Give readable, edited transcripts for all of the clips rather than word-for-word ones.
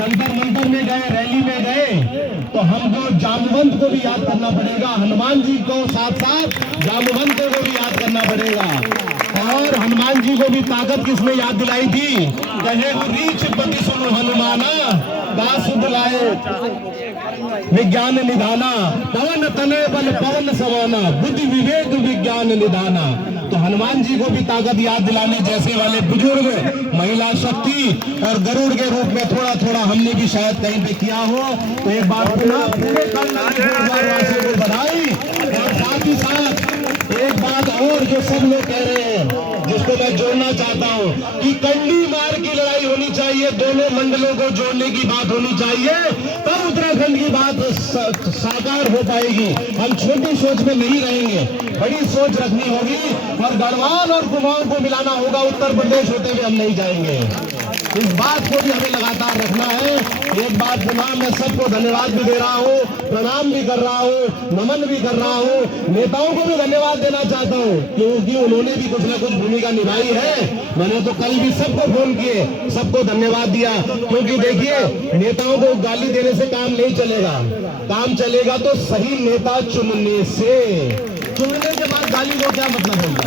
जंतर मंतर में गए, रैली में गए, तो हमको जामवंत को भी याद करना पड़ेगा, हनुमान जी को साथ साथ जामवंत को भी याद करना पड़ेगा। और हनुमान जी को भी ताकत किसने याद दिलाई थी? कहे रीछ पति सुन हनुमाना, दास बुलाए विज्ञान निधाना, पवन तनय बल पवन समाना, बुद्धि विवेक विज्ञान निधाना। तो हनुमान जी को भी ताकत याद दिलाने जैसे वाले बुजुर्ग, महिला शक्ति और गरुड़ के रूप में थोड़ा थोड़ा हमने भी शायद कहीं पे किया हो। तो एक बार पुनः पूरे वासियों को बधाई। और साथ ही साथ एक बात और जो सब लोग कह रहे हैं, जिसको मैं जोड़ना चाहता हूँ कि कंडी मार की लड़ाई होनी चाहिए, दोनों मंडलों को जोड़ने की बात होनी चाहिए, तब उत्तराखंड की बात साकार हो पाएगी। हम छोटी सोच में नहीं रहेंगे, बड़ी सोच रखनी होगी और गढ़वाल और कुमाऊं को मिलाना होगा। उत्तर प्रदेश होते हुए हम नहीं जाएंगे। इस बात को भी हमें लगातार रखना है। एक बात पुनः मैं सबको धन्यवाद भी दे रहा हूँ, प्रणाम भी कर रहा हूँ, नमन भी कर रहा हूँ। नेताओं को भी धन्यवाद देना चाहता हूँ क्योंकि उन्होंने भी कुछ न कुछ भूमिका निभाई है। मैंने तो कल भी सबको फोन किए, सबको धन्यवाद दिया, क्योंकि देखिए नेताओं को गाली देने से काम नहीं चलेगा। काम चलेगा तो सही नेता चुनने से। चुनने के बाद गाली को क्या मतलब होगा?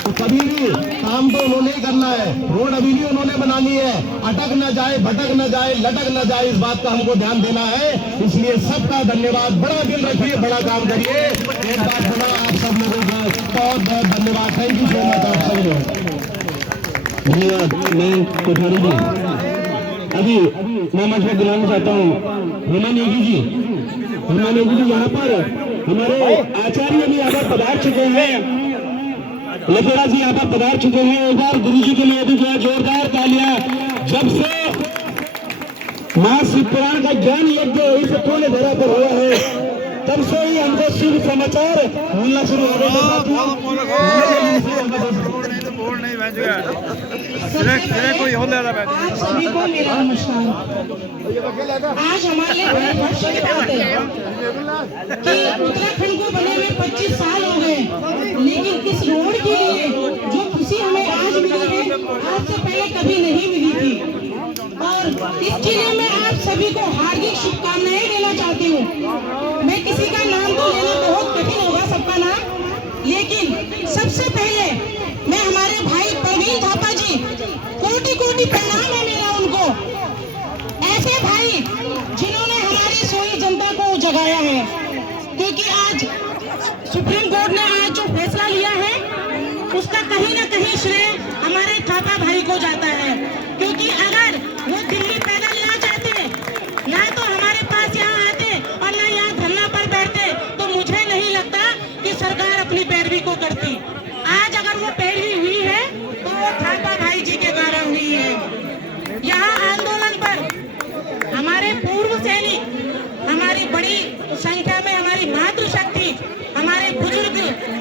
तो कभी भी काम तो उन्होंने ही करना है, रोड अभी भी उन्होंने बनानी है, अटक न जाए, भटक न जाए, लटक न जाए, इस बात का हमको ध्यान देना है। इसलिए सबका धन्यवाद, बड़ा दिल रखिए, बड़ा काम करिए। एक बार पुनः आप सब लोगों का बहुत बहुत धन्यवाद। थैंक यू सो मच आप सब लोग। धन्यवाद। मैं कोठारी जी अभी मैं मंच में बुलाना चाहता हूँ हेमा नेगी जी। हेमा नेगी जी यहाँ पर हमारे आचार्य भी यहाँ पर पधार चुके हैं, लपेड़ा जी यहाँ पर पधार चुके हैं। एक बार गुरु जी के लिए भी जो है जोरदार तालियां। जब से महाशिवपुराण का ज्ञान यज्ञ इस पूर्ण धरा पर हुआ है, तब से ही हमको शुभ समाचार मिलना शुरू हो गए। सभी को मेरा नमस्कार। आज हमारे लिए बड़े हर्ष की बात है कि उत्तराखंड को बने हुए 25 साल हो गए, लेकिन इस रोड के लिए जो खुशी हमें आज मिली है, आज से पहले कभी नहीं मिली थी। और इसके लिए मैं आप सभी को हार्दिक शुभकामनाएं देना चाहती हूँ। मैं किसी का नाम तो लेना बहुत कठिन होगा, सबका नाम, लेकिन सबसे पहले मैं हमारे भाई प्रवीण थापा जी, कोटि कोटि प्रणाम है मेरा उनको। ऐसे भाई जिन्होंने हमारी सोई जनता को जगाया है, क्योंकि आज सुप्रीम कोर्ट ने आज जो फैसला लिया है उसका कहीं ना कहीं श्रेय हमारे थापा भाई को जाता है। क्योंकि अगर वो दिल्ली पैदल ना जाते, ना तो हमारे पास यहाँ आते और ना यहाँ धरना पर बैठते, तो मुझे नहीं लगता कि सरकार अपनी पैरवी को करती। आज अगर वो पैरवी हुई है तो वो थापा भाई जी के कारण हुई है। यहाँ आंदोलन पर हमारे पूर्व सैनिक, हमारी बड़ी संख्या में हमारी मातृशक्ति, हमारे बुजुर्ग,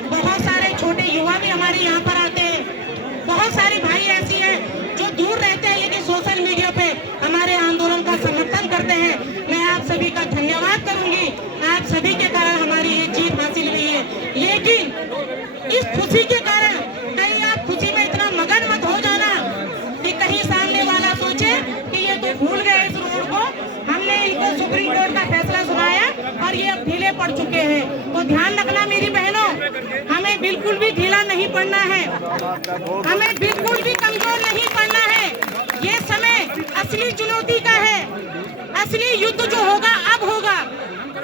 बहुत सारे छोटे युवा भी हमारे यहाँ पर आते हैं। बहुत सारे भाई ऐसी हैं जो दूर रहते हैं लेकिन सोशल मीडिया पे हमारे आंदोलन का समर्थन करते हैं। मैं आप सभी का धन्यवाद करूंगी, आप सभी के कारण हमारी ये जीत हासिल हुई है। लेकिन इस खुशी के कारण कहीं आप खुशी में इतना मगन मत हो जाना कि कहीं सामने वाला सोचे कि ये तो भूल गए इस रोड को, हमने इनको सुप्रीम कोर्ट का फैसला सुनाया और ये अब ढीले पड़ चुके हैं। तो ध्यान रखना मेरी बहनों, हमें बिल्कुल भी ढीला नहीं पड़ना है, हमें बिल्कुल भी कमजोर नहीं पड़ना है। ये समय असली चुनौती का है, असली युद्ध जो होगा अब होगा।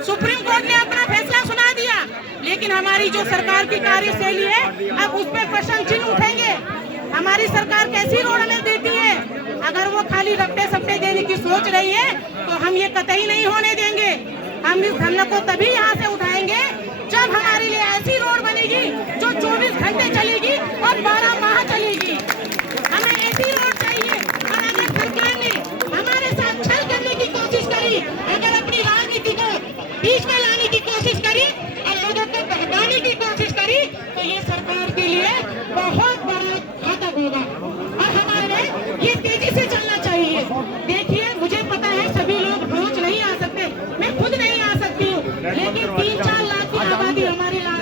सुप्रीम कोर्ट ने अपना फैसला सुना दिया, लेकिन हमारी जो सरकार की कार्यशैली है अब उस पर प्रश्न चिन्ह उठेंगे। हमारी सरकार कैसी रोड हमें देती है? अगर वो खाली रट्टे सट्टे देने की सोच रही है तो हम ये कतई नहीं होने देंगे। हम इस धरना को तभी यहाँ से उठाएंगे जब हमारे लिए ऐसी रोड बनेगी जो 24 घंटे चलेगी और 12 माह चलेगी। हमें ऐसी रोड चाहिए। और अगर सरकार ने हमारे साथ छल करने की कोशिश करी, अगर अपनी राजनीति को बीच में लाने की कोशिश करी और लोगों को बहकाने की कोशिश करी, तो ये सरकार के लिए बहुत बड़ा घातक होगा। और हमारे ये तेजी से चलना चाहिए। देखिए, मुझे पता है सभी लोग रोज नहीं आ सकते, मैं खुद नहीं आ सकती हूँ, लेकिन 3-4 लाख की आबादी हमारे यहाँ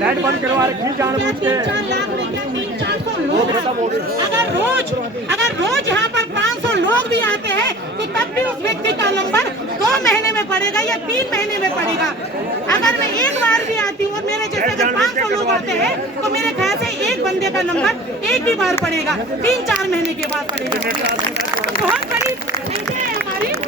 लाइट बंद करवा रखी जानबूझ के 3-4 लाख में क्या 300-400 लोग, अगर रोज यहाँ पर 500 लोग भी आते हैं तो तब तब भी उस व्यक्ति का नंबर 2 महीने में पड़ेगा या 3 महीने में पड़ेगा। अगर मैं एक बार भी आती हूँ और मेरे जैसे अगर 500 लोग आते हैं तो मेरे ख्याल से एक बंदे का नंबर एक ही बार पड़ेगा, 3-4 महीने के बाद पड़ेगा। बहुत बड़ी संख्या है हमारी।